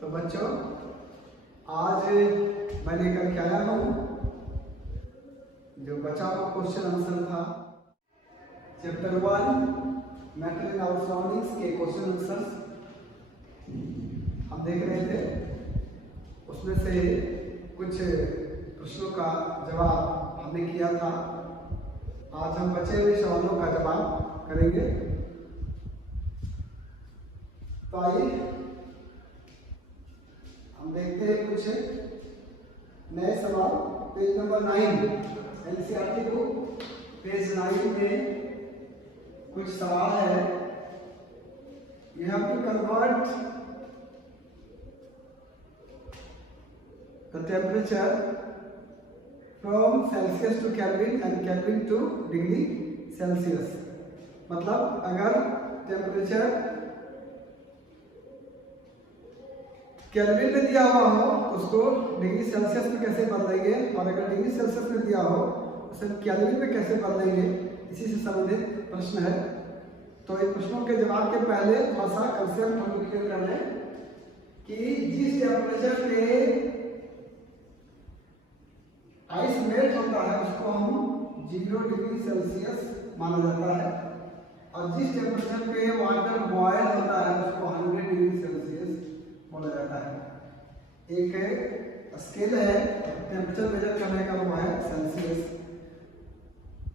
तो बच्चों आज मैं लेकर के आया हूँ जो बचा हुआ क्वेश्चन आंसर था chapter 1 matter in our surroundings के क्वेश्चन आंसर हम देख रहे थे। उसमें से कुछ प्रश्नों का जवाब हमने किया था। आज हम बचे हुए सवालों का जवाब करेंगे। तो आइए हम देखते हैं कुछ नए सवाल। Page number 9 NCERT book page 9 में कुछ सवाल है। You have to convert the temperature from Celsius to Kelvin and Kelvin to degree Celsius. मतलब अगर टेम्परेचर केल्विन में दिया हुआ हो तो उसको डिग्री सेल्सियस में कैसे बदलेंगे, और अगर डिग्री सेल्सियस में दिया हो तो उसे केल्विन में कैसे बदलेंगे, इसी से संबंधित प्रश्न है। तो इन प्रश्नों के जवाब के पहले थोड़ा सा कंसेप्ट हम क्लियर कर लें कि जिस टेम्परेचर पे आइस मेल्ट होता है उसको हम 0 डिग्री सेल्सियस माना जाता है, और जिस टेम्परेचर पे वाटर बॉयल होता है उसको 100 डिग्री सेल्सियस बोला जाता है। एक स्केल है टेम्परेचर मेजर करने का, वो है सेल्सियस।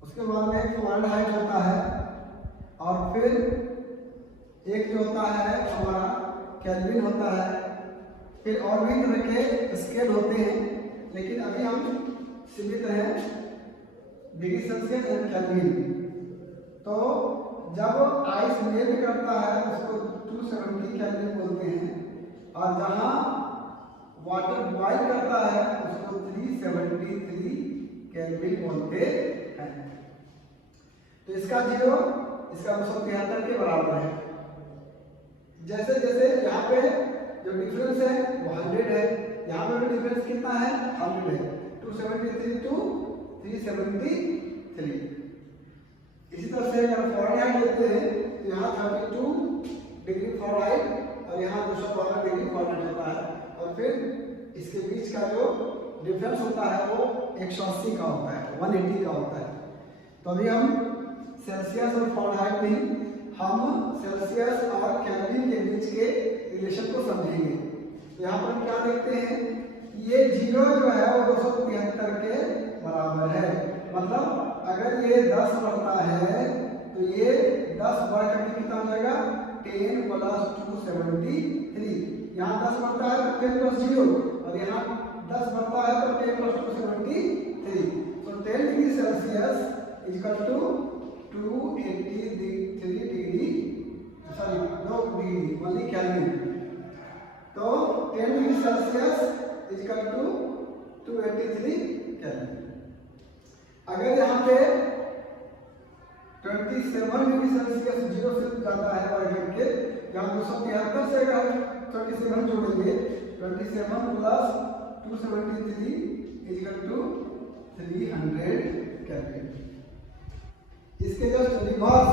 उसके बाद में फ़ारेनहाइट होता है, और फिर एक जो होता है हमारा केल्विन होता है। फिर और भी तरह के स्केल होते हैं, लेकिन अभी हम सीमित हैं डिग्री सेल्सियस एंड केल्विन। तो जब आइस मेल्ट करता है उसको 270 केल्विन बोलते हैं, और जहां वाटर बॉयल करता है उसको 373 केल्विन बोलते हैं। तो इसका 0 इसका 273 के बराबर है। जैसे जैसे यहाँ पे जो डिफरेंस है वो 100 है, यहाँ पे भी डिफरेंस कितना है 100 है, 273 टू 373। इसी तरह से अगर फ़ारेनहाइट लेते हैं तो यहाँ 32 डिग्री फ़ारेनहाइट और यहाँ 212 डिग्री फ़ारेनहाइट होता है, और फिर इसके बीच का जो डिफरेंस होता है वो 180 का होता है, 180 का होता है। तो अभी हम सेल्सियस और फ़ारेनहाइट नहीं, हम सेल्सियस और केल्विन के बीच के रिलेशन को समझेंगे। तो यहाँ पर हम क्या देखते हैं कि ये 0 जो है वो 273 के बराबर है। मतलब अगर ये 10 बढ़ता है तो ये 10 बढ़ करके कितना हो जाएगा 10 प्लस 273। यहाँ 10 बढ़ता है तो 10 प्लस 0, और यहाँ 10 बढ़ता है तो 10 प्लस 273। तो 10 degree Celsius equal to 283 degree, sorry 2 degree only Kelvin. तो 10 degree Celsius equal to 283 Kelvin. अगर यहाँ पे 27 डिग्री सेल्सियस 0 से जाता है बढ़ करके, यहाँ 273 से अगर 27 जोड़ेंगे 27 प्लस 273 इक्वल टू 300 केल्विन। इसके जस्ट रिवर्स,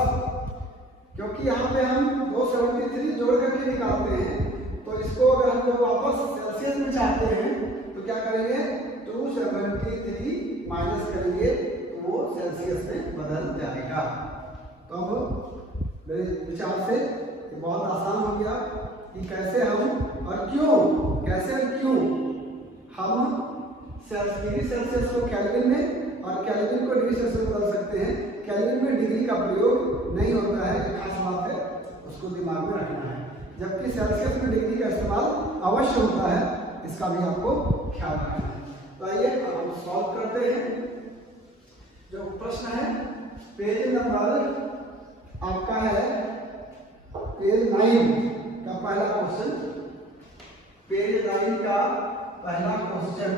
क्योंकि यहाँ पे हम 273 जोड़ करके निकालते हैं, तो इसको अगर हम लोग वापस सेल्सियस में चाहते हैं तो क्या करेंगे 273 माइनस करेंगे तो वो सेल्सियस में बदल जाएगा। तो अब मेरे विचार से बहुत आसान हो गया कि कैसे हम और क्यों, कैसे और क्यों हम डिग्री सेल्सियस को केल्विन में और केल्विन को डिग्री सेल्सियस में बदल सकते हैं। केल्विन में डिग्री का प्रयोग नहीं होता है, एक खास बात है, उसको दिमाग में रखना है। जबकि सेल्सियस में डिग्री का इस्तेमाल अवश्य होता है, इसका भी आपको ख्याल रखना है। तो आइए हम सॉल्व करते हैं। जो प्रश्न है पेज नंबर आपका है पेज 9 का पहला क्वेश्चन। पेज 9 का पहला question,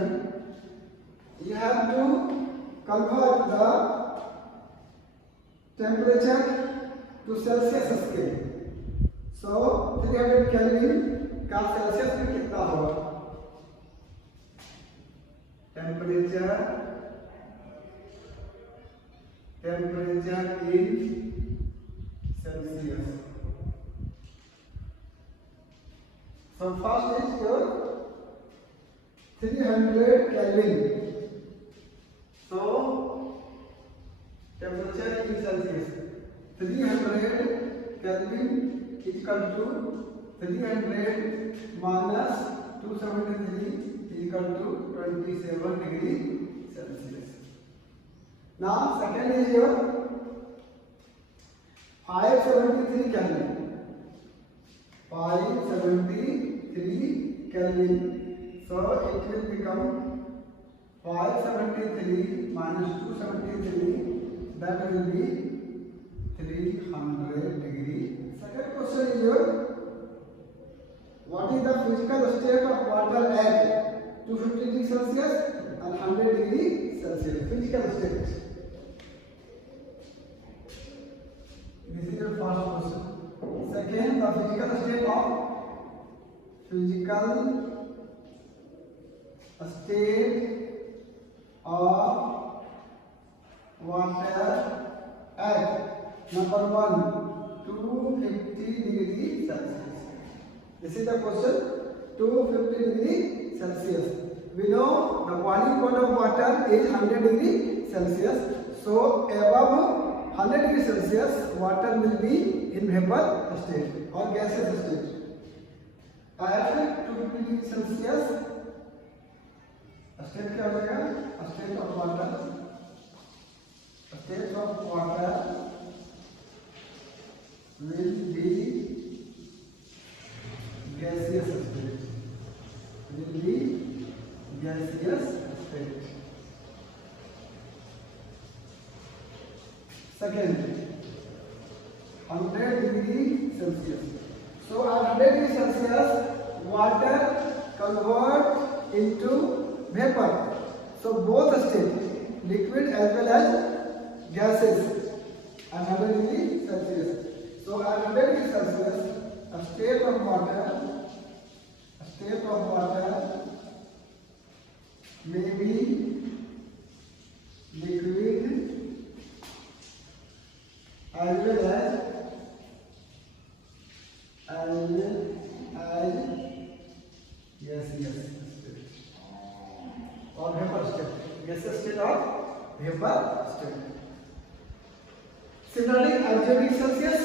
you have to convert the temperature to Celsius scale. So 300 Kelvin का सेल्सियस में कितना होगा? Temperature in Celsius. So So first is your 300 Kelvin. So temperature in Celsius. 300 Kelvin is equal to 300 minus 273 is equal to 27 degree Celsius. Now second is your 573 Kelvin. 573 Kelvin. So it will become 573 minus 273, that will be 300 degree. Second question is your, what is the physical state of water at 250 degree Celsius and 100 degree Celsius? Physical state. This is your first question. Second, the physical state of water at number 1, 250 degree Celsius. This is the question. 250 degree Celsius. We know the boiling point of water is 100 degree Celsius. So above 100 degree Celsius, water will be in vapor state or gaseous state. At 250 degree Celsius, state क्या हो जाएगा? State of water. State of water will be gaseous state. Will be gaseous state. Second, 100 degree Celsius. So at 100 degree Celsius, water convert into vapor. So both states, liquid as well as gases, at 100 degree Celsius. So at 100 degree Celsius, a state of water may be liquid as well as gaseous state or vapor state. Gaseous state or vapor state. Similarly, at 0 degree Celsius,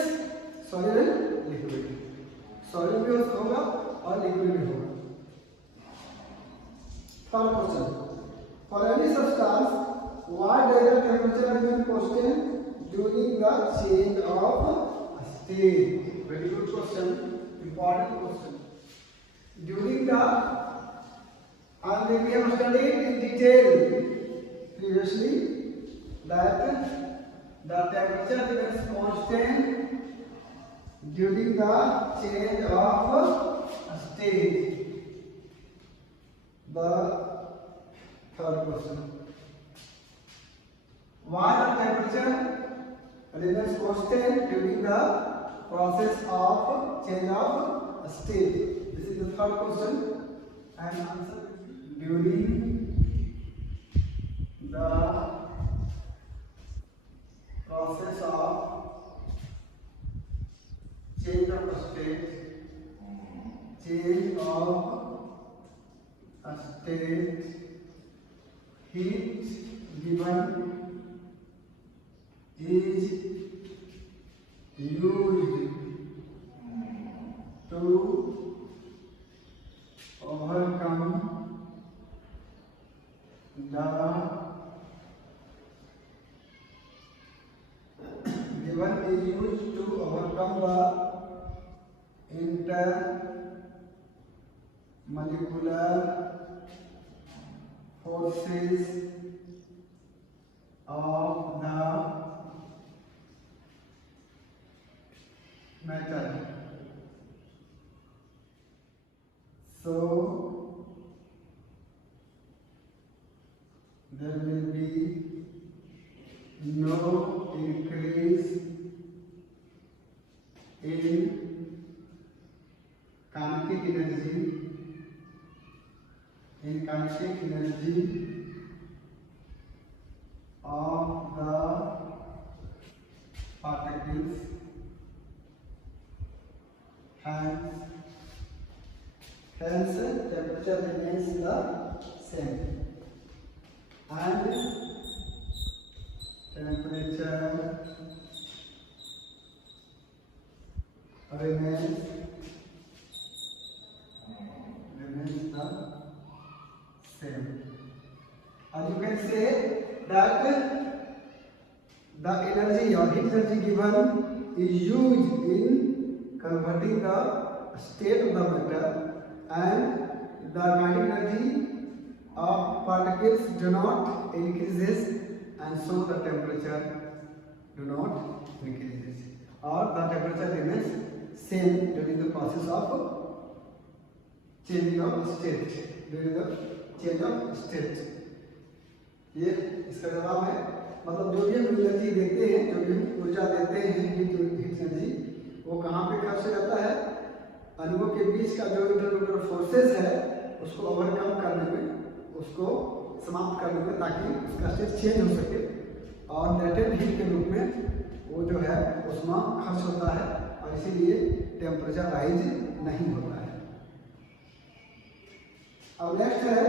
solid and liquid. Solid भी होगा और liquid भी होगा. Third question. For any substance, why does the temperature remain constant during the change of state? Very good question. Important question. During the, and we have studied in detail previously that the temperature remains constant during the change of state. The third question. Why the temperature remains constant during the process of change of state? This is the third question. And answer: during the process of change of state, heat given is used to overcome the intermolecular forces of the matter. So there will be no increase in kinetic energy of the particles. Hence hence temperature remains the same, and temperature remains the same. And you can say that the energy or heat energy given is used in converting the state of the matter, and the kinetic energy of particles do not increases, and so the temperature do not increases, or the temperature remains same during the process of changing of state, during the change of state. ये इसका जवाब है। मतलब जो भी हम एनर्जी देते हैं, जो भी ऊर्जा देते हैं, हीट एनर्जी, वो कहाँ पे खर्च हो जाता है? अणुओं के बीच का जो इंटरन्यूक्लियर फोर्सेस है उसको ओवरकम करने में, उसको समाप्त करने में, ताकि उसका स्टेट चेंज हो सके, और लेटेंट हीट के रूप में वो जो है उसमें खर्च होता है, और इसीलिए टेम्परेचर राइज नहीं होता है। अब नेक्स्ट है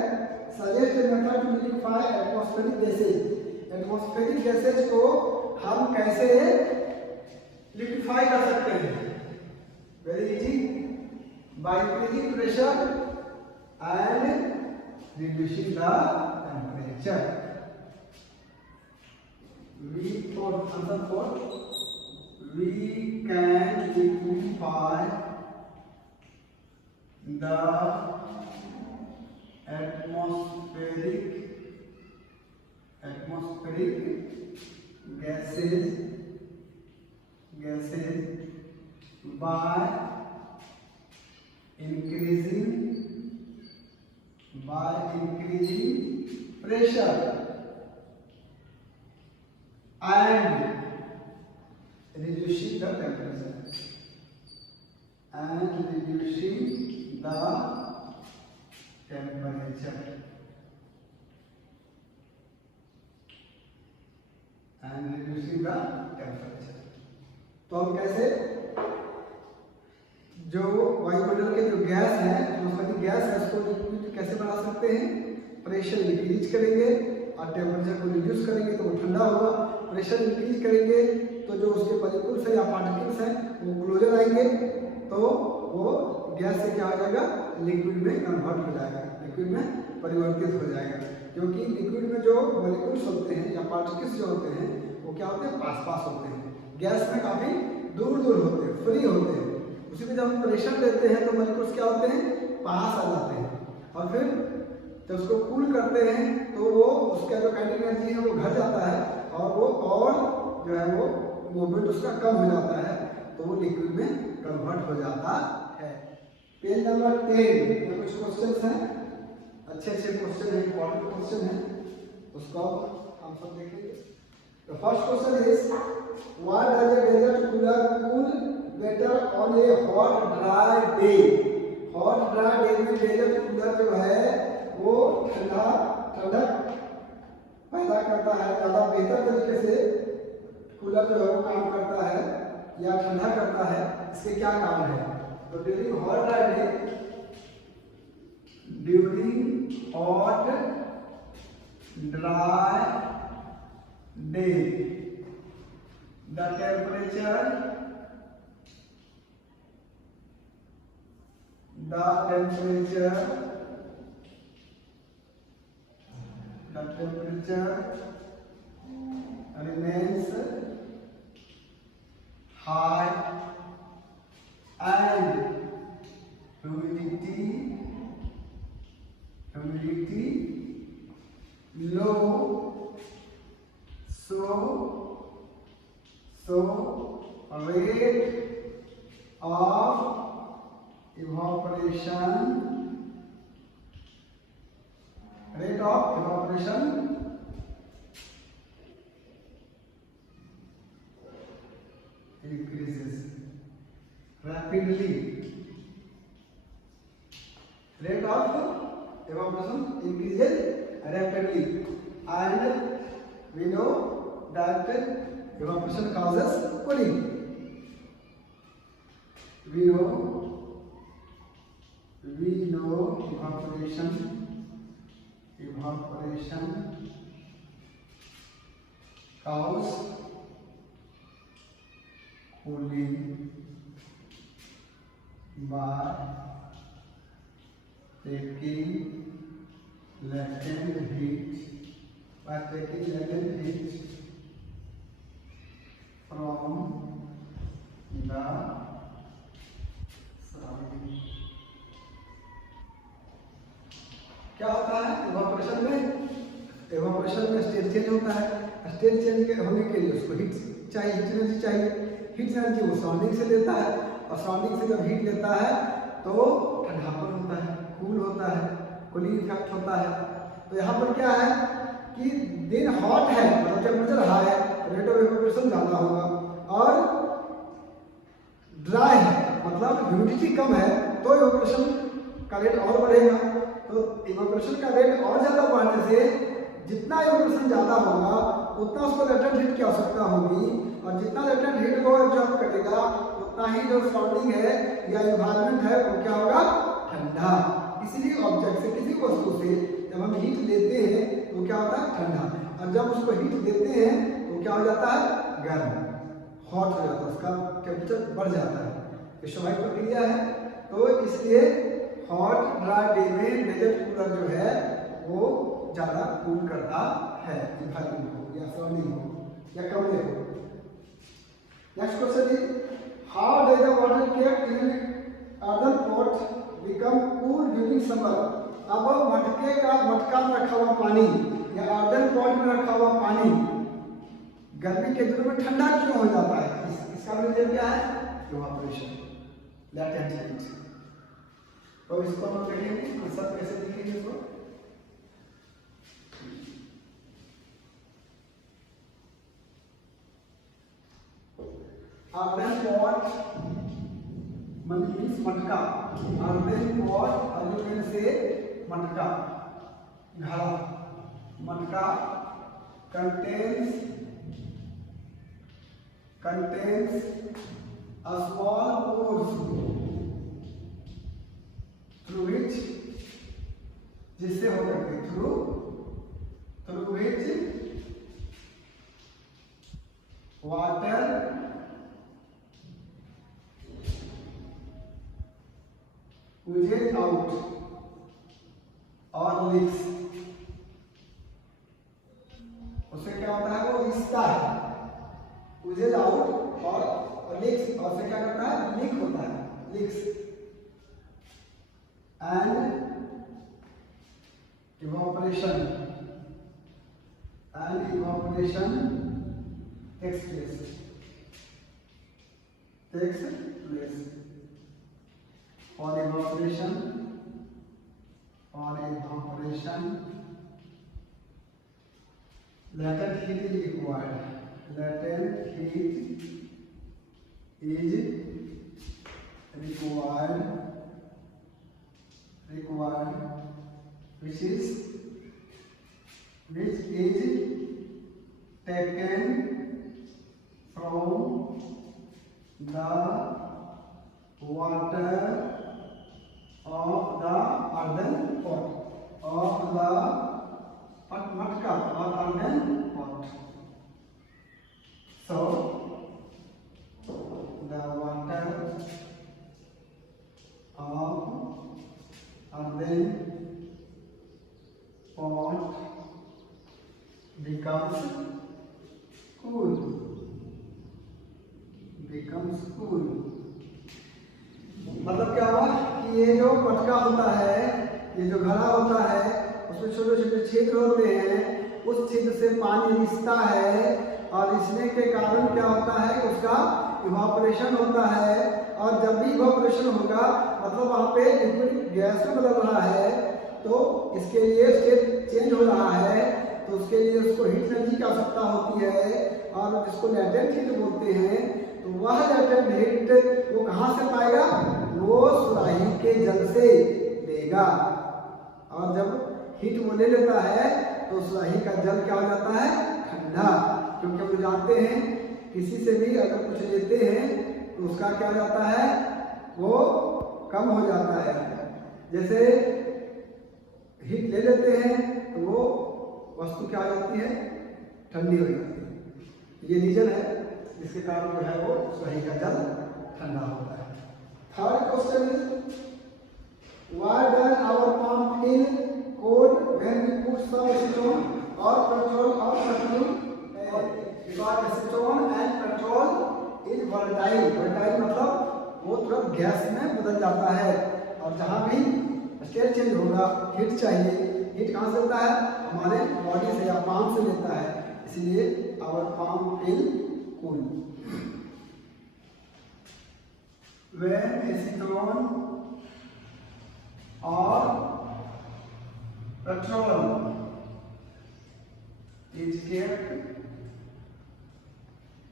suggest method to liquefy atmospheric gases. Atmospheric gases को हम कैसे लिक्विफाई कर सकते हैं? Very easy, by increasing pressure and reducing the temperature. We can liquefy the atmospheric gases by increasing pressure and reducing the temperature, तो हम कैसे जो वायुमंडल के जो गैस है, एटमॉस्फेरिक गैस है, उसको लिक्विड कैसे बना सकते हैं? प्रेशर इंक्रीज करेंगे और टेम्परेचर को रिड्यूस करेंगे तो वो ठंडा होगा। प्रेशर इंक्रीज करेंगे तो जो उसके मॉलिक्यूल्स है या पार्टिकल्स हैं वो क्लोजर आएंगे, तो वो गैस से क्या हो जाएगा? लिक्विड में कन्वर्ट हो जाएगा, लिक्विड में परिवर्तित हो जाएगा। क्योंकि लिक्विड में जो मॉलिक्यूल्स होते हैं या पार्टिकल्स जो होते हैं वो क्या होते हैं? पास होते हैं। गैस में काफी दूर होते हैं, फ्री होते हैं। उसी में जब हम प्रेशर देते हैं तो मॉलिक्यूल्स क्या होते हैं? पास आ जाते हैं, और फिर जब उसको कूल करते हैं तो वो उसका जो काइनेटिक एनर्जी है वो घट जाता है, और वो और जो है वो मूवमेंट उसका कम हो जाता है, तो वो लिक्विड में कन्वर्ट हो जाता है। पेज नंबर 10 में कुछ क्वेश्चंस हैं, अच्छे क्वेश्चन हैं, इंपॉर्टेंट क्वेश्चन हैं, उसको हम सब देखेंगे। The first question is, why does a desert cooler cool better on a hot dry day? Hot dry day में desert cooler जो है वो ठंडक पैदा करता है, ज़्यादा बेहतर तरीके से कूलर जो है वो काम करता है या ठंडा करता है। इसके क्या कारण है? तो during hot dry day, the temperature remains high and humidity low, so rate of evaporation increases rapidly. Rate of evaporation increases rapidly, and we know that evaporation causes cooling. We know we know evaporation cause cooling by taking latent heat from the surrounding. क्या होता है इवापोरेशन में state change होता है। State change होने के लिए उसको हीट चाहिए, हीट एनर्जी चाहिए। हीट एनर्जी वो सराउंडिंग से लेता है और सराउंडिंग से जब हीट लेता है तो ठंडापन होता है, कूल होता है, कूलिंग इफेक्ट होता है। तो यहाँ पर क्या है कि दिन हॉट है मतलब टेम्परेचर हाई है, रेट ऑफ इवेपोरेशन ज़्यादा होगा, और ड्राई है मतलब ह्यूमिडिटी कम है तो इवेपोरेशन का रेट और बढ़ेगा। तो इवेपोरेशन का रेट और ज़्यादा बढ़ने से जितना इवेपोरेशन ज़्यादा होगा उतना उसको लेटेंट हीट की आवश्यकता होगी, और जितना लेटेंट हीट को एब्जॉर्ब करेगा उतना ही जो सराउंडिंग है या एनवायरनमेंट है वो क्या होगा, ठंडा। किसी भी ऑब्जेक्ट से, किसी वस्तु से जब हम हीट लेते हैं तो क्या होता है, ठंडा, और जब उसको हीट देते हैं तो क्या हो जाता है, गर्म, हॉट हो जाता है, उसका टेम्परेचर बढ़ जाता है। ये स्वाभाविक प्रक्रिया है। तो इसलिए हॉट ड्राई डे में डेजर्ट कूलर जो है वो ज़्यादा कूल करता है इन्वायरमेंट को या सराउंडिंग को या कमरे को। Next question is how does the water kept in earthen pot become cool during summer. अब मटका में रखा हुआ पानी या अर्दन पॉट में रखा हुआ पानी गर्मी के दिनों में ठंडा क्यों हो जाता है? इसका रीजन क्या है, इवेपोरेशन, लेटेंट हीट। तो इसको हम देखेंगे आंसर कैसे लिखेंगे इसको। अर्दन पॉट मीन्स मटका, अर्दन पॉट अर्दन से मटका, घड़ा, मटका contains a small pores through which, जिससे हो सकते through which water oozes out और leaks। उससे क्या होता है, वो रिसता है, oozes out और leaks, और से क्या करता है, लीक होता है, leaks, and evaporation takes place। For evaporation latent heat is required, which is taken from the water of the earthen pot, of the matka or earthen pot. So the water of earthen pot becomes cool। मतलब क्या हुआ कि ये जो मटका होता है, ये जो घड़ा होता है, उसमें छोटे छोटे छिद्र होते हैं, उस छिद्र से पानी रिसता है, और रिसने के कारण क्या होता है, उसका इवापोरेशन होता है। और जब भी इवापोरेशन होगा मतलब वहाँ पे लिक्विड गैस में बदल रहा है, तो इसके लिए स्टेट चेंज हो रहा है, तो उसके लिए उसको हीट एनर्जी की आवश्यकता होती है, और जिसको लेटेंट हीट बोलते हैं। तो वह लेटेंट हीट वो कहाँ से पाएगा, वो सुराही के जल से लेगा, और जब हीट वो ले लेता है तो सुराही का जल क्या हो जाता है, ठंडा। क्योंकि हम जानते हैं किसी से भी अगर कुछ लेते हैं तो उसका क्या हो जाता है, वो कम हो जाता है, जैसे हीट ले लेते हैं तो वो वस्तु क्या हो जाती है, ठंडी हो जाती है। ये रीजन है जिसके कारण जो है वो सही का जल ठंडा होता है। Third question is why does our पंप in cold when we put some acetone और पेट्रोल और petrol, because acetone and petrol is volatile. Volatile मतलब वो तुरंत गैस में बदल जाता है, और जहाँ भी स्टेट चेंज होगा हीट चाहिए। हीट कहाँ से होता है, हमारे बॉडी से या पाम से लेता है, इसलिए our palm will cool. When acetone और petrol is kept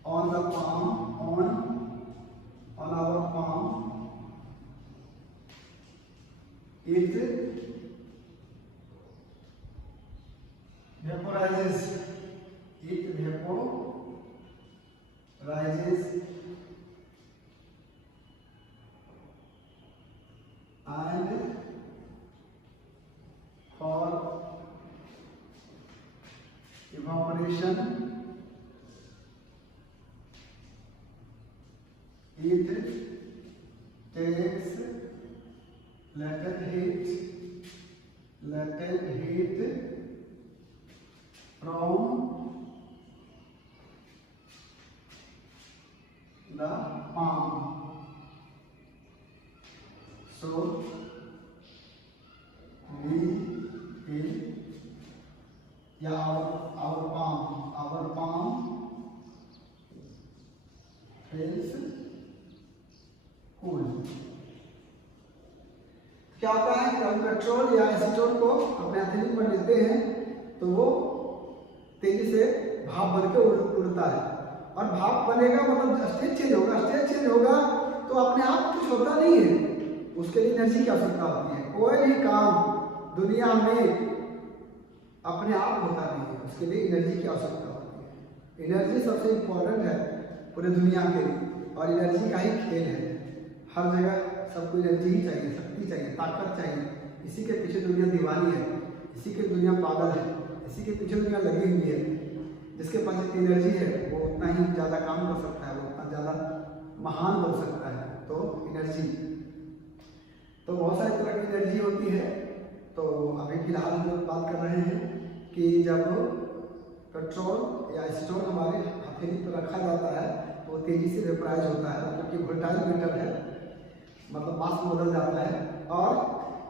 on the palm on our palm, it vaporizes, it vaporizes and for evaporation it takes latent heat from the palm, so we will our palm feels cool। क्या होता है कि हम पेट्रोल या एसीटोन को अपने हथेली पर लेते हैं तो वो तेजी से भाप बन के उड़ता है, और भाप बनेगा मतलब स्टेट चेंज होगा। स्टेट चेंज होगा तो अपने आप कुछ होता नहीं है, उसके लिए एनर्जी की आवश्यकता होती है। कोई भी काम दुनिया में अपने आप होता नहीं है, उसके लिए एनर्जी की आवश्यकता होती है। एनर्जी सबसे इम्पोर्टेंट है पूरे दुनिया के लिए, और एनर्जी का ही खेल है। हर जगह सबको एनर्जी ही चाहिए, शक्ति चाहिए, ताकत चाहिए। इसी के पीछे दुनिया दीवानी है, इसी के दुनिया पागल है, इसी के पीछे दुनिया लगी हुई है। जिसके पास जितनी एनर्जी है वो उतना ही ज़्यादा काम कर सकता है, वो उतना ज़्यादा महान बन सकता है। तो एनर्जी तो बहुत सारी तरह की एनर्जी होती है। तो अभी फिलहाल हम लोग बात कर रहे हैं कि जब पेट्रोल या एसीटोन हमारे हथेली पर रखा जाता है तो तेजी से वेपराइज होता है, क्योंकि वोलेटाइल मैटर है, मतलब मास में बदल जाता है। और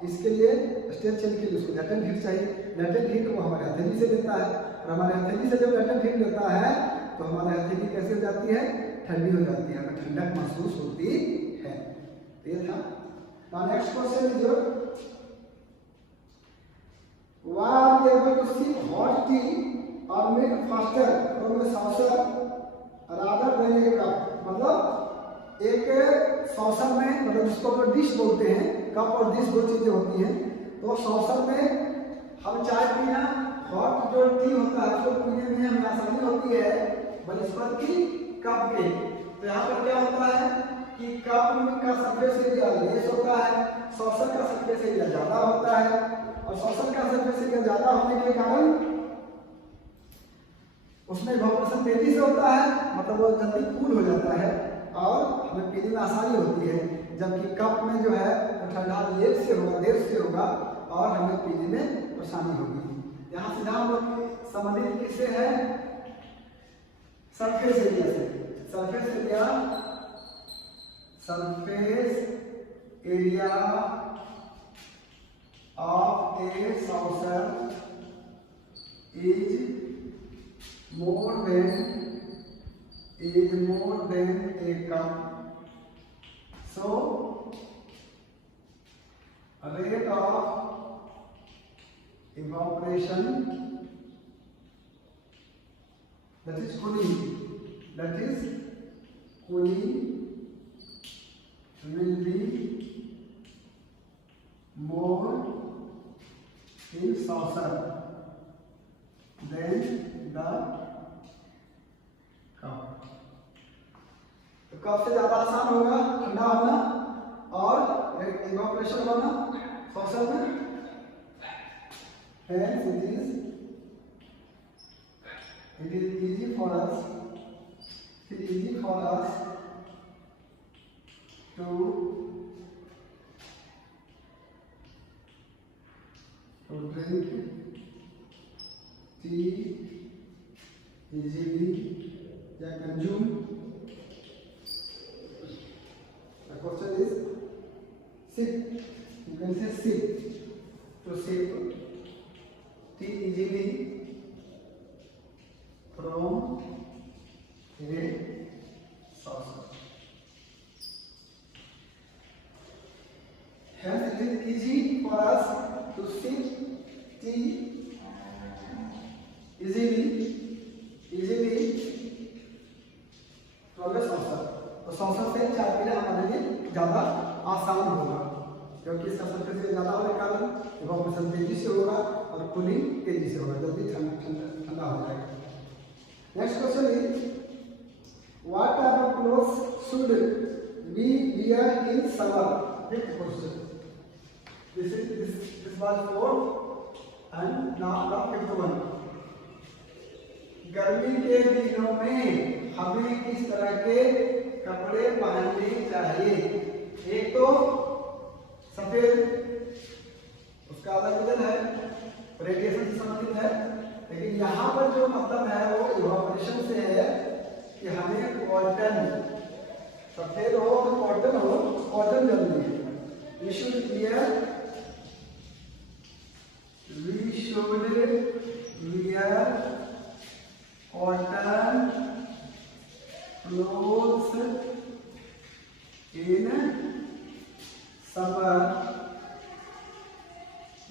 इसके लिए स्टेट चेंज के लिए उसको लेटेंट हीट चाहिए। लेटेंट हीट वो हमारे हथेली से लेता है, और हमारे हथेली से जब लेटेंट हीट लेता है तो हमारे हथेली कैसे हो जाती है, ठंडी हो जाती है, हमें ठंडक महसूस होती है। तो ये था। Now next question is your why are we able to sip hot tea or milk faster from a saucer rather than a cup। मतलब एक सॉसर में, मतलब जिसको हम डिश बोलते हैं, कप और डिश दो चीजें होती हैं। तो सॉसर में हम चाय पीना, हॉट जो टी होता है उसको पीने में हमें आसानी होती है बनस्पत की कप के। तो यहाँ पर क्या होता है कि कप का सरफेस एरिया लेस होता है, सॉसर का सरफेस एरिया ज्यादा होता है, और सॉसर का सरफेस एरिया ज्यादा होने के कारण उसमें इवैपोरेशन तेजी से होता है, मतलब वो जल्दी कूल हो जाता है और हमें पीने में आसानी होती है। जबकि कप में जो है वो ठंडा लेट से होगा, देर से होगा, और हमें पीने में परेशानी होगी। यहाँ से हम लोग संबंधित किससे है, सरफेस एरिया से। Surface area of a saucer is more than a cup, so rate of evaporation, that is cooling will be more in saucer than the cup। तो कप से ज्यादा आसान होगा ठंडा होना और इवैपोरेशन होना, social में hence it is easy for us to drink tea easily या consume. The question is sip. You can say sip. To sip tea easily from a saucer. Hence it is easy for us to sip tea easily from a saucer. तो saucer से चाय पीना हमारे लिए ज़्यादा आसान होगा, क्योंकि इसका सरफेस ज़्यादा होने के कारण इवैपोरेशन तेजी से होगा और कूलिंग तेजी से होगा, जल्दी ठंडा हो जाएगा. Next question is what are the clothes should be wear in summer. Big question. This was 4 and now fifth one. गर्मी के दिनों में हमें किस तरह के कपड़े पहनने चाहिए. एक तो सफेद, उसका अलग वजन है, रेडिएशन से संबंधित है, लेकिन यहाँ पर जो मतलब है वो इवैपोरेशन से है कि हमें कॉटन, सफेद हो तो कॉटन हो, कॉटन जरूरी है. We should wear cotton clothes in summer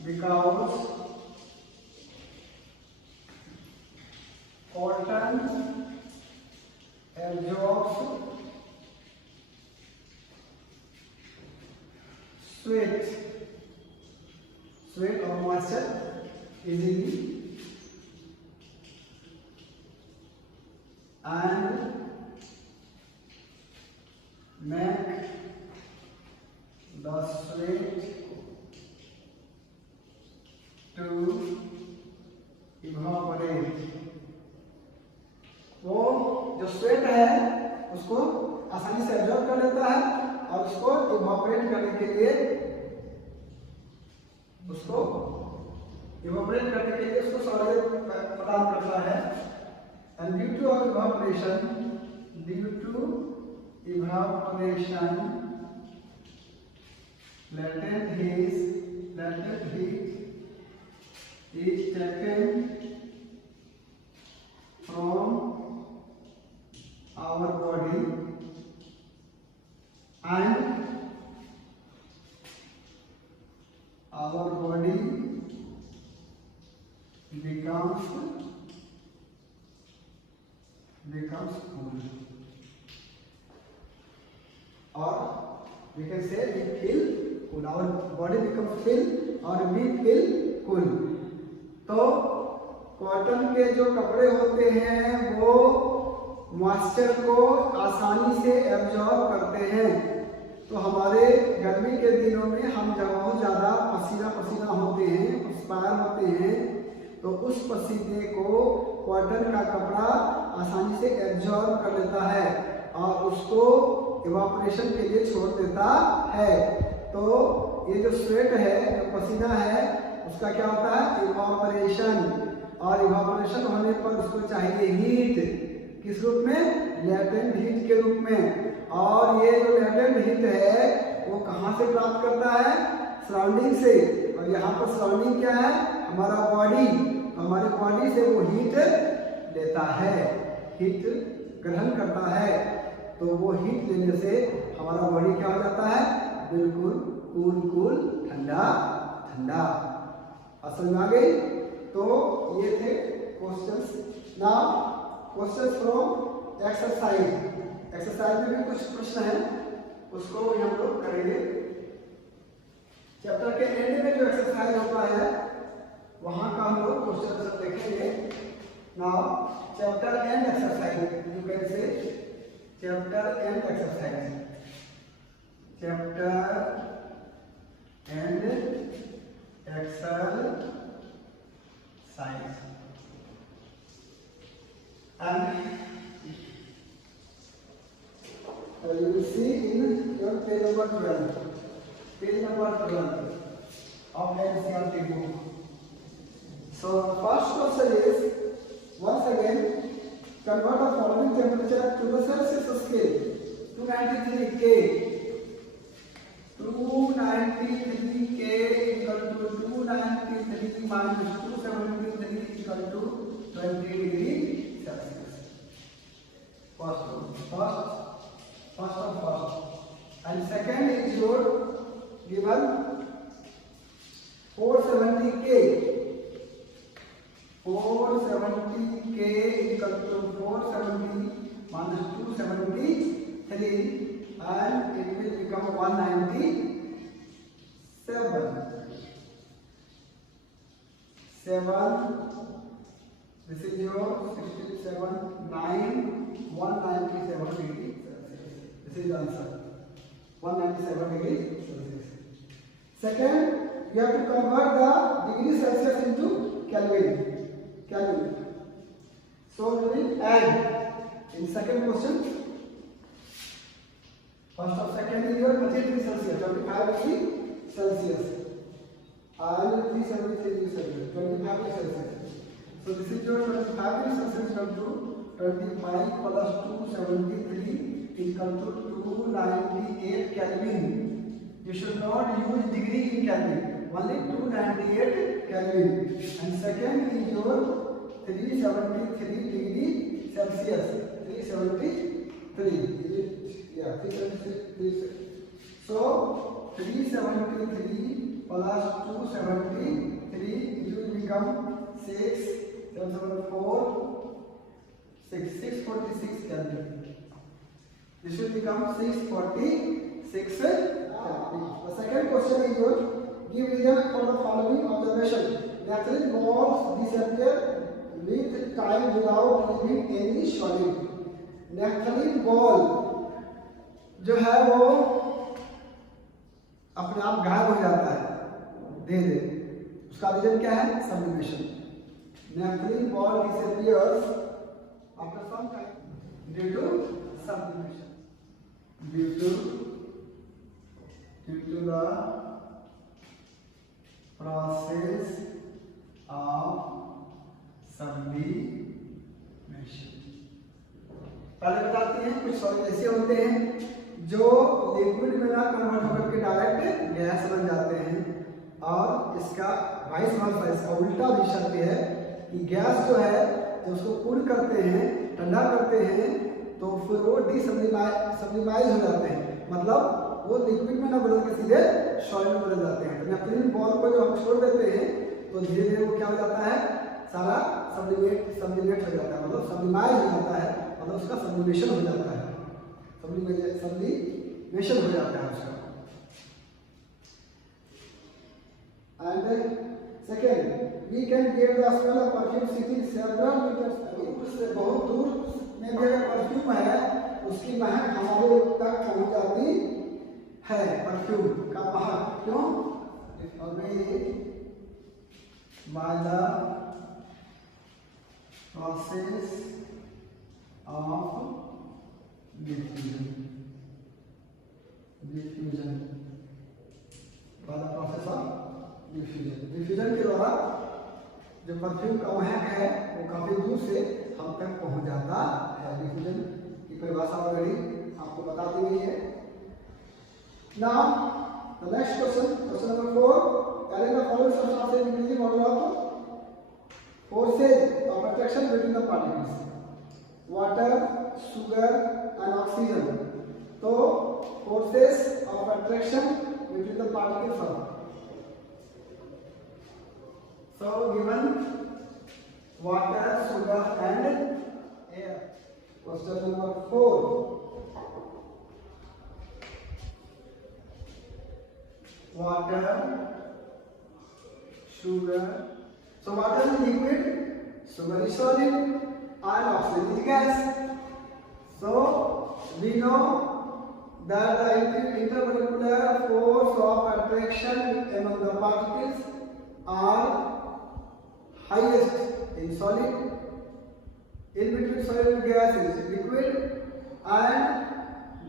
because cotton absorbs sweat or moisture easily and make the sweat to evaporate. वो जो स्वेट है उसको आसानी से एब्जॉर्ब कर लेता है और उसको इवापोरेट करने के लिए उसको सॉलिड प्रदान करता है. And due to evaporation, latent heat is taken from our body and our body becomes cool, or we can say we feel cool. Our body becomes feel or we feel cool. तो कॉटन के जो कपड़े होते हैं वो मॉइस्चर को आसानी से एब्जॉर्ब करते हैं. तो हमारे गर्मी के दिनों में हम जब बहुत ज़्यादा पसीना होते हैं, एक्सपायर होते हैं, तो उस पसीने को कॉटन का कपड़ा आसानी से एब्जॉर्ब कर लेता है और उसको इवापोरेशन के लिए छोड़ देता है. तो ये जो स्वेट है, जो पसीना है, उसका क्या होता है इवापोरेशन, और इवापोरेशन होने पर उसको चाहिए हीट. किस रूप में? लेटेंट हीट के रूप में. और ये जो लेटेंट हीट है वो कहाँ से प्राप्त करता है? सराउंडिंग से. और यहाँ पर सराउंडिंग क्या है? हमारा बॉडी. हमारे बॉडी से वो हीट लेता है, हीट ग्रहण करता है. तो वो हीट लेने से हमारा बॉडी क्या हो जाता है? बिल्कुल कूल, ठंडा. समझ में आ गई? तो ये थे questions. Now questions from exercise. Exercise में भी कुछ प्रश्न हैं, उसको हम लोग करेंगे. चैप्टर के एंड में जो एक्सरसाइज होता है वहां का हम लोग क्वेश्चन देखेंगे. Now chapter and exercise, you can say chapter and exercise. Chapter and exercise. And you will see in your page number 12. Page number 12 of NCERT book. So first question is, once again, convert the following temperature to the Celsius scale. 293 K. 293 K equal to 293 minus 273 equal to 20 degree Celsius. First. And second is your given 470 K. 470 K equal to 470 minus 273 and it will become 197. 7. This is your 67, 9, 197 degree Celsius. This is the answer. 197 degree Celsius. Second, you have to convert the degree Celsius into Kelvin. So we will add in second question. First or second is your 30 degree Celsius, 25 degree Celsius. And 373 degree Celsius, 25 degree Celsius. So this is your 25 degree Celsius equal to 25 plus 273 equal to 298 Kelvin. You should not use degree in Kelvin, only 298 Kelvin. And second is your 373 degree Celsius. 373. Yeah, 373. So 373 plus 273, it will become 646 Kelvin. This will become 646 Kelvin. The second question is your give reason for the following observation. Naphthalene balls disappear with time without leaving any solid. Naphthalene ball जो है वो अपने आप गायब हो जाता है दे उसका रीजन क्या है? Sublimation. Naphthalene ball disappears after some time due to sublimation. Due to the process of sublimation. पहले बताते हैं कुछ सॉलिड ऐसे होते हैं जो लिक्विड में ना कन्वर्ट होकर के डायरेक्ट गैस बन जाते हैं, और इसका वाइस वर्सा, इसका उल्टा भी सत्य है कि गैस जो है जब उसको कूल करते हैं, ठंडा करते हैं, तो फिर वो डिसब्लिमाइज हो जाते हैं, मतलब वो लिक्विड में ना बदल के सीधे सॉलिड में बदल जाते हैं. नेफ्थलीन बॉल को जब हम छोड़ देते हैं तो धीरे धीरे वो क्या हो जाता है? सारा सब्लिमेट हो जाता है, मतलब सब्लिमाइज हो जाता है, मतलब उसका सब्लिमेशन हो जाता है, सब्लिमेशन हो जाता है उसका. And second, we can get the smell of perfume sitting several metres. उससे बहुत दूर में भी अगर परफ्यूम है उसकी महक हमारे तक पहुंच जाती है. परफ्यूम का महक क्यों? By the process of diffusion. By the process of diffusion के द्वारा जो परफ्यूम का महक है वो काफी दूर से हम तक पहुंच जाता है. डिफ्यूजन की परिभाषा ऑलरेडी आपको बता दी गई है. Now the next question, question number 4. Arrange the following substances increasing order of forces of attraction between the particles: water, sugar and oxygen. So forces of attraction between the particles are, so given water, sugar and air. Question number 4. Water, sugar. So water is liquid, sugar is solid, and oxygen is gas. So we know that the intermolecular force of attraction among the particles are highest in solid, in between solid and gas is liquid, and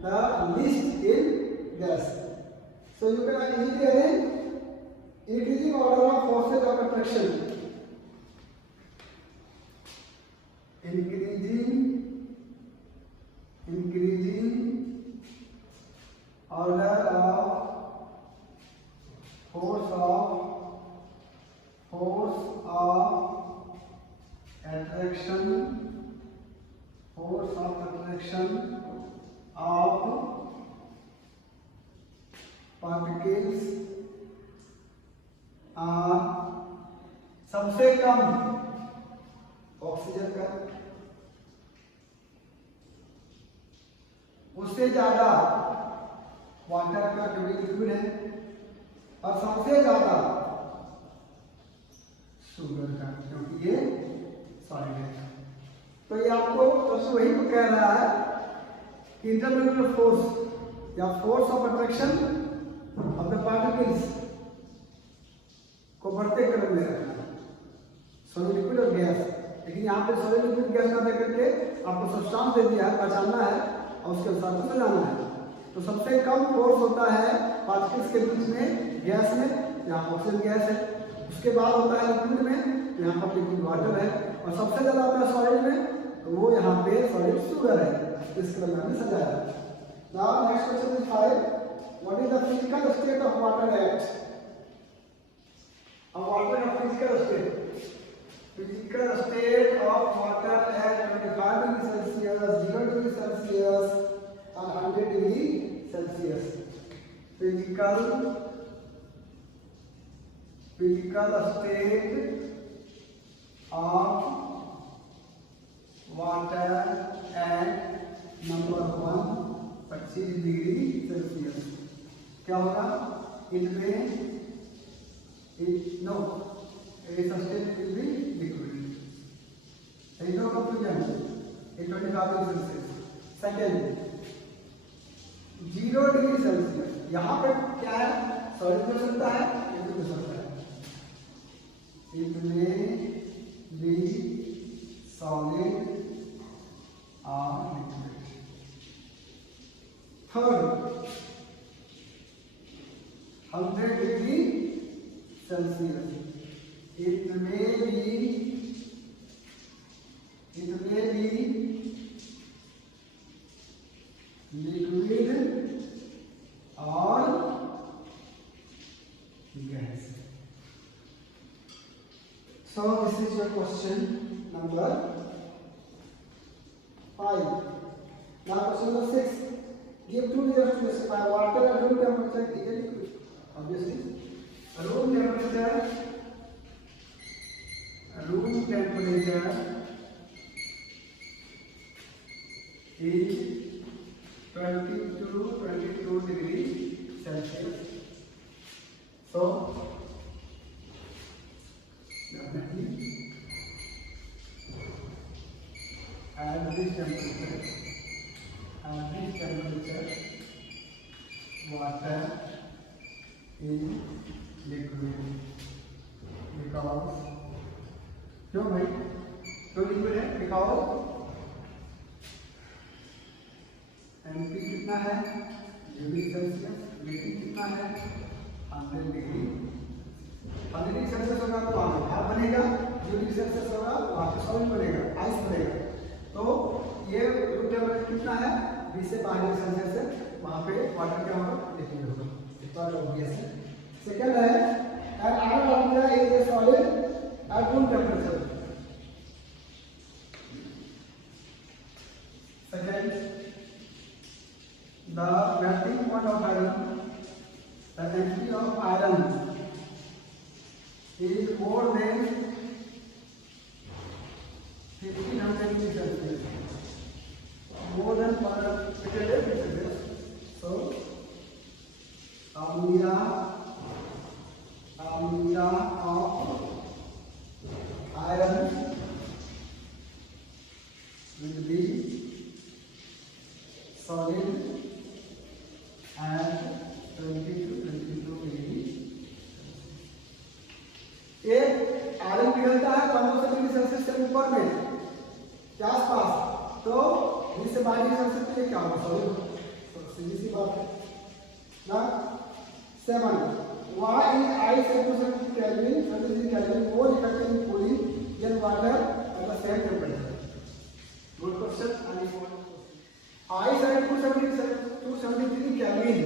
the least in gas. So you can easily arrange increasing order of forces of attraction. Increasing order of force of attraction of particles सबसे कम ऑक्सीजन का, उससे ज्यादा वाटर का क्योंकि लिक्विड है, और सबसे ज्यादा शुगर का क्योंकि ये सॉलिड है। तो ये आपको प्रश्न वही को कह रहा है कि इंटरमोलेक्युलर फोर्स या force of attraction of the particles को बढ़ते क्रम में रखना है, सॉलिड लिक्विड और गैस। लेकिन यहाँ पे सॉलिड लिक्विड गैस ना दे करके आपको सब्सटेंस दे दिया है, पहचानना है और उसके अनुसार से जाना है। तो सबसे कम फोर्स होता है पार्टिकल्स के बीच में गैस में, यहाँ ऑक्सीजन गैस है। उसके बाद होता है लिक्विड में, तो यहाँ पर लिक्विड वाटर है, और सबसे ज्यादा होता है सॉलिड में, तो वो यहाँ पे सॉलिड शुगर है। इस क्रम में हमने सजाया। Now next question is 5, what is the physical state of water at? अब वाटर का physical state of water at 25 degree Celsius, 0 degree Celsius and 100 degree Celsius. Physical state of water at number 1 25 degree Celsius. क्या होगा? It will be liquid. There is no confusion. It 25 degree Celsius. Second, 0 degree Celsius. यहाँ पे क्या है? सॉलिड हो सकता है, लिक्विड हो सकता है. It may be solid or liquid. Third, 100 degree Celsius. It may be liquid or gas. So this is your question number 5. Now question number 6. Give two reasons to specify water at room temperature is a liquid. Obviously, room temperature is 20 to 22 degrees Celsius. So definitely at this temperature water is liquid because क्यों भाई क्यों लिक्विड है? Because MP कितना है? Degree Celsius, VT कितना है? 100 डिग्री। 100 degree Celsius होगा तो वहाँ भाप बनेगा, 0 डिग्री सेल्सियस होगा वहाँ पे सॉलिड बनेगा, आइस बनेगा। तो ये रूम टेम्परेचर कितना है? 20 से 5 डिग्री सेल्सियस है, वहाँ पे वाटर क्या होगा? लिक्विड होगा। इस बार ऑब्वियस है। सेकंड है an iron object is a solid at room temperature. Second, the melting point of iron, the density of iron is more than 1500 degrees Celsius. More than 500 degrees Celsius. So, amira of iron will be solid कि आयरन पिघलता है 1500 degree Celsius से ऊपर में के आसपास, तो इससे बाहर निकल सकते हैं क्या होगा, सॉरी सीधी सी बात है ना। 7 why is ice at 270 Kelvin 23 Kelvin more effective in cooling than water at the same temperature? Good question. Ice at 273 Kelvin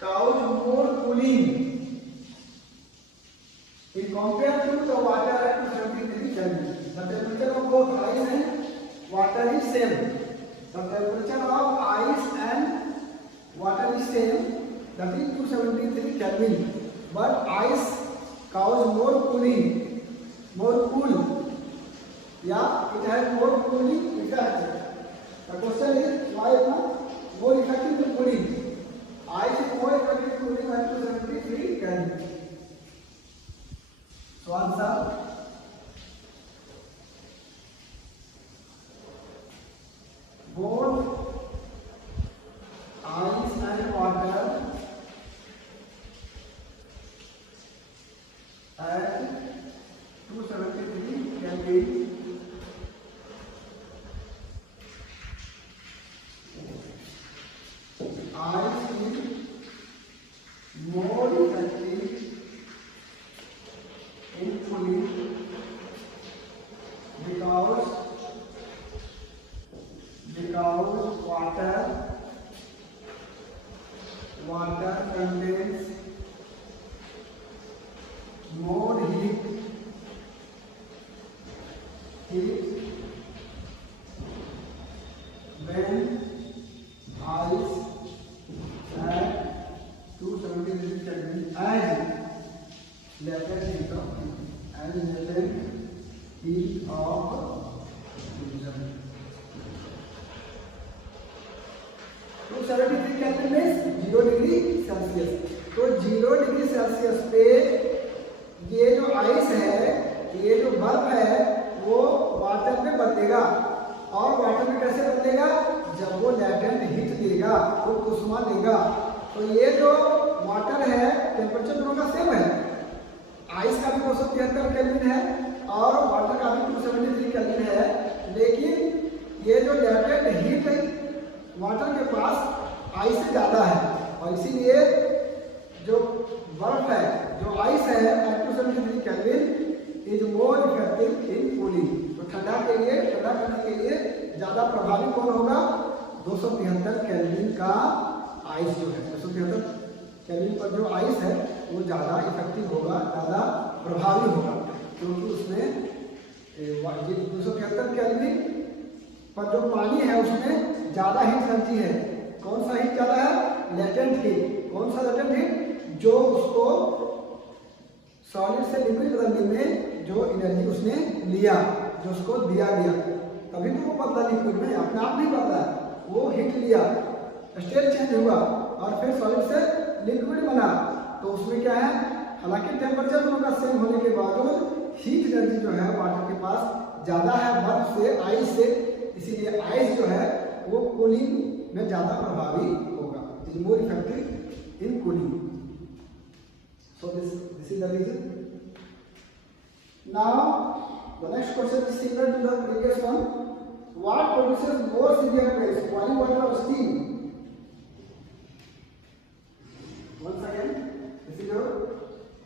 cause more cooling in compared to the water at 273 Kelvin. The temperature of both ice and water is same. The temperature of ice and water is same. That is 273 Kelvin, but ice cause more cooling, more cool. Yeah, it has more cooling effect. The question is why not more effective in cooling? Ice is more effective in cooling at 273 Kelvin. So answer both ice and water at 273 Kelvin ice is more effective in cooling because water contains more heat when ice at 270 degree Kelvin as latent heat of fusion. 273 Kelvin में 0 degree Celsius, तो 0 degree Celsius पे ये जो ice है, ये जो बर्फ है, वो वाटर में बदलेगा। और वाटर में कैसे बदलेगा? जब वो लैटेंट हीट देगा, वो उष्मा देगा। तो ये जो वाटर है टेम्परेचर दोनों का सेम है, आइस का भी 273 केल्विन है और वाटर का भी 273 केल्विन है, लेकिन ये जो लैटेंट हीट वाटर के पास आइस से ज़्यादा है और इसीलिए जो बर्फ है, जो आइस है at 273 Kelvin is more effective in cooling. तो ठंडा करने के लिए ज़्यादा प्रभावी कौन होगा? 273 केल्विन का आइस जो है, 273 केल्विन पर जो आइस है वो ज़्यादा इफेक्टिव होगा, ज़्यादा प्रभावी होगा, क्योंकि उसमें 273 केल्विन पर जो पानी है उसमें ज़्यादा हीट एनर्जी है। कौन सा हीट ज़्यादा है? Latent heat. कौन सा लेटेंट हीट? जो उसको सॉलिड से लिक्विड बदलने में जो एनर्जी उसने लिया, जो उसको दिया गया, तभी तो वो बदला लिक्विड में, अपने आप नहीं बदला, वो हीट लिया, स्टेट चेंज हुआ और फिर सॉलिड से लिक्विड बना। तो उसमें क्या है, हालांकि टेम्परेचर दोनों का सेम होने के बावजूद हीट एनर्जी जो है वाटर के पास ज़्यादा है बर्फ से, आइस से, इसीलिए आइस जो है वो कूलिंग में ज़्यादा प्रभावी होगा, is more effective in cooling. So this is the reason. Now the next question is similar to the previous one. What produces more severe pains, boiling water or steam? Once again,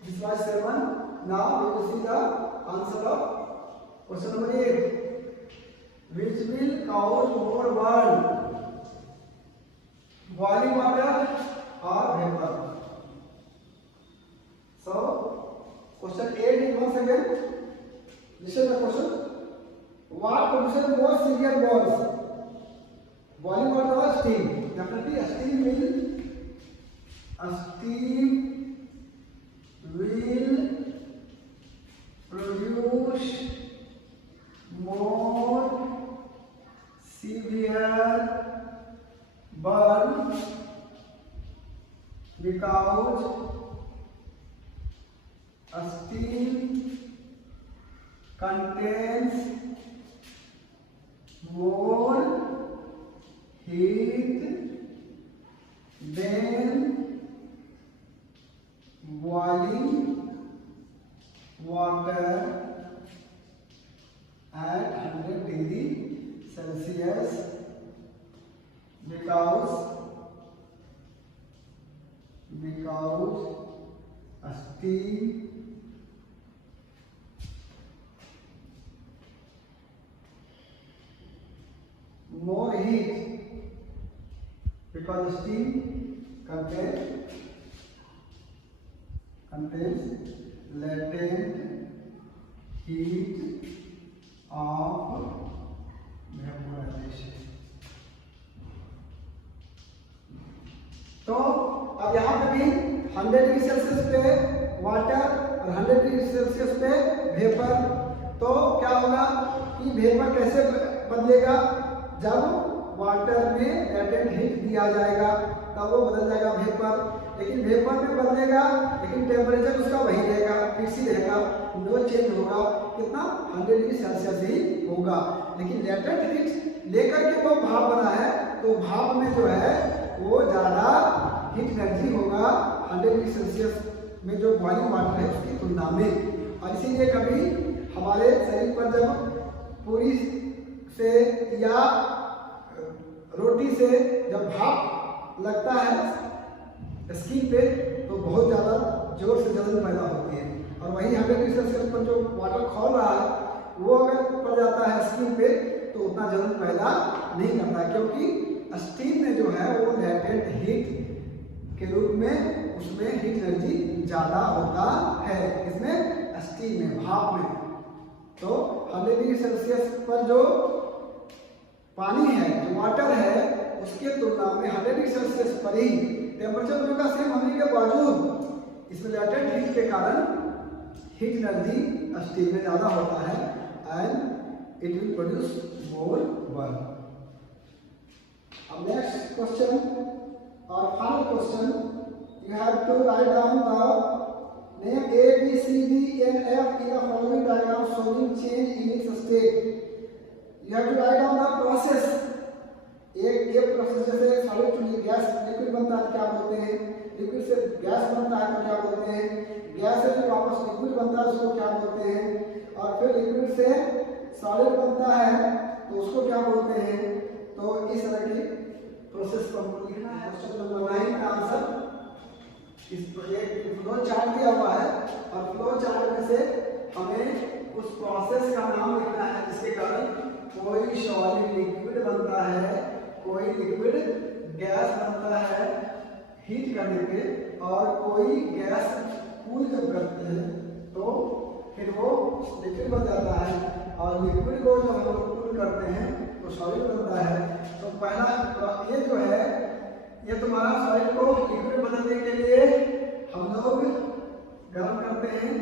this was 7. Now we will see the answer of question number 8. Which will cause more burn, boiling water or vapor? So, question 8 is once again, listen the question. What produces more severe burns, boiling water or steam? Definitely steam will produce more severe burn because steam contains more heat than boiling water at 100 degree Celsius because steam more heat, because steam contains latent heat of vaporization. तो अब यहाँ पे भी 100 degree Celsius पे वाटर और 100 degree Celsius पे वेपर, तो क्या होगा कि वेपर कैसे बदलेगा, जब वाटर में लेटेंट हीट दिया जाएगा तब वो बदल जाएगा वेपर, लेकिन वेपर में बदलेगा लेकिन टेम्परेचर उसका वही रहेगा, फिक्स ही रहेगा, नो चेंज होगा, कितना 100 डिग्री सेल्सियस ही होगा। लेकिन लेटेंट हीट लेकर के वो भाप बना है, तो भाप में जो है वो ज़्यादा हीट एनर्जी होगा 100 डिग्री सेल्सियस में जो बॉइलिंग वाटर है उसकी तुलना में। और इसीलिए कभी हमारे शरीर पर जब पूरी से या रोटी से जब भाप लगता है स्किन पे तो बहुत ज़्यादा जोर से जलन पैदा होती है, और वही 100 डिग्री सेल्सियस पर जो वाटर खौल रहा है वो अगर पड़ जाता है स्किन पे तो उतना जलन पैदा नहीं करता, क्योंकि स्टीम में जो है वो लेटेंट हीट के रूप में उसमें हीट एनर्जी ज़्यादा होता है, इसमें स्टीम में, भाप में। तो 100 डिग्री सेल्सियस पर जो पानी है, जो वाटर है, उसके तुलना में 100 डिग्री सेल्सियस पर ही टेम्परेचर दोनों का सेम होने के बावजूद इसमें लेटेंट हीट के कारण हीट एनर्जी स्टीम में ज़्यादा होता है and it will produce more work. अब नेक्स्ट क्वेश्चन और final question, you have to write down the name A, B, C, D and F in the following diagram showing change in its state. You have to write down the process. एक प्रोसेस, जैसे solid to gas liquid बनता है क्या बोलते हैं, लिक्विड से गैस बनता है तो क्या बोलते हैं, गैस से फिर वापस लिक्विड बनता है उसको क्या बोलते हैं, और फिर लिक्विड से सॉलिड बनता है तो उसको क्या बोलते हैं। तो इस तरह की प्रोसेस को हमको लिखना है। क्वेश्चन नंबर 9 का आंसर इस एक फ्लो चार्ट दिया हुआ है, और फ्लो चार्ट में से हमें उस प्रोसेस का नाम लिखना है जिसके कारण कोई सॉलिड लिक्विड बनता है, कोई लिक्विड गैस बनता है हीट करने पे, और कोई गैस कूल जब करते हैं तो फिर वो लिक्विड बन जाता है, और लिक्विड को जब हम लोग कूल करते हैं तो सॉलिड बनता है। तो पहला ये जो है ये तुम्हारा सॉलिड को लिक्विड बदलने के लिए हम लोग गर्म करते हैं,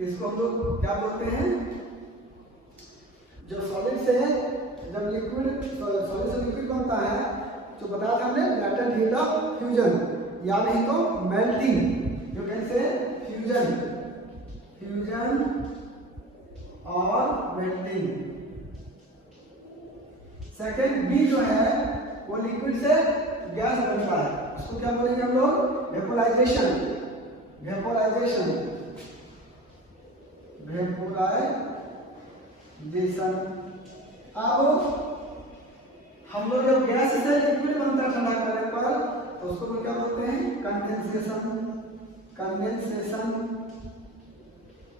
इसको हम लोग क्या बोलते हैं, जो सॉलिड से जब लिक्विड सॉलिड से लिक्विड बनता है तो बताया था हमने लेटेंट हीट ऑफ फ्यूजन, या नहीं तो मेल्टिंग, जो कैसे फ्यूजन और मेल्टिंग। सेकेंड बी जो है वो लिक्विड से गैस बनता है, उसको क्या बोलेंगे हम लोग, वेपोराइजेशन। अब हम लोग जब गैस से लिक्विड बनता है ठंडा करने पर तो उसको क्या बोलते हैं, कंडेंसेशन।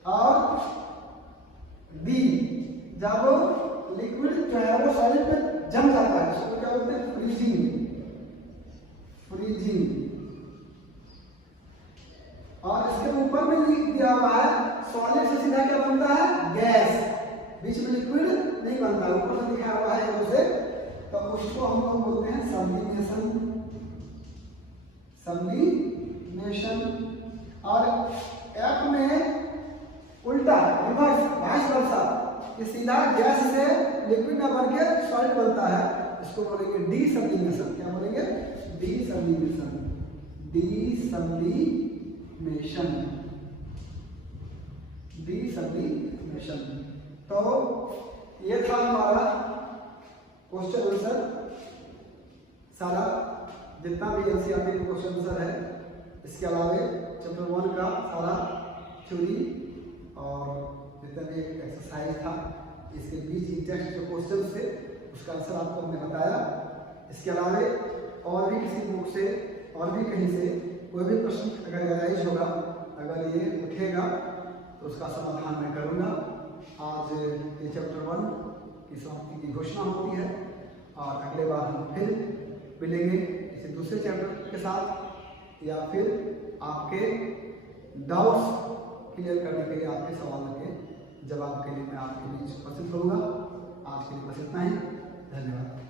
और डी जब लिक्विड जो है वो सॉलिड पे जम जाता है उसको क्या बोलते हैं, फ्रीजिंग। और इसके ऊपर में लिख दिया हुआ है सॉलिड से सीधा क्या बनता है, गैस, बीच में लिक्विड नहीं बनता, ऊपर से लिखा हुआ है उसे, तो उसको हम लोग बोलते हैं सब्लिमेशन। और एफ में उल्टा रिवर्स वाइस वर्सा, ये सीधा गैस से लिक्विड ना बन के सॉलिड बनता है, इसको बोलेंगे डीसब्लिमेशन। क्या बोलेंगे, डीसब्लिमेशन। तो ये था हमारा क्वेश्चन आंसर, सारा जितना भी एनसीईआरटी का क्वेश्चन आंसर है, इसके अलावा चैप्टर 1 का सारा थ्योरी और जितना भी एक्सरसाइज था इसके बीच टेक्स्ट जो क्वेश्चन थे उसका आंसर आपको हमने बताया। इसके अलावा और भी किसी बुक से और भी कहीं से कोई भी प्रश्न अगर अराइज होगा, अगर ये उठेगा तो उसका समाधान मैं करूँगा। आज ये चैप्टर 1 की समाप्ति की घोषणा होती है और अगले बार हम फिर मिलेंगे किसी दूसरे चैप्टर के साथ या फिर आपके डाउट्स क्लियर करने के लिए, आपके सवालों के जवाब के लिए मैं आपके बीच उपस्थित होऊंगा। आज के लिए बस इतना ही। धन्यवाद।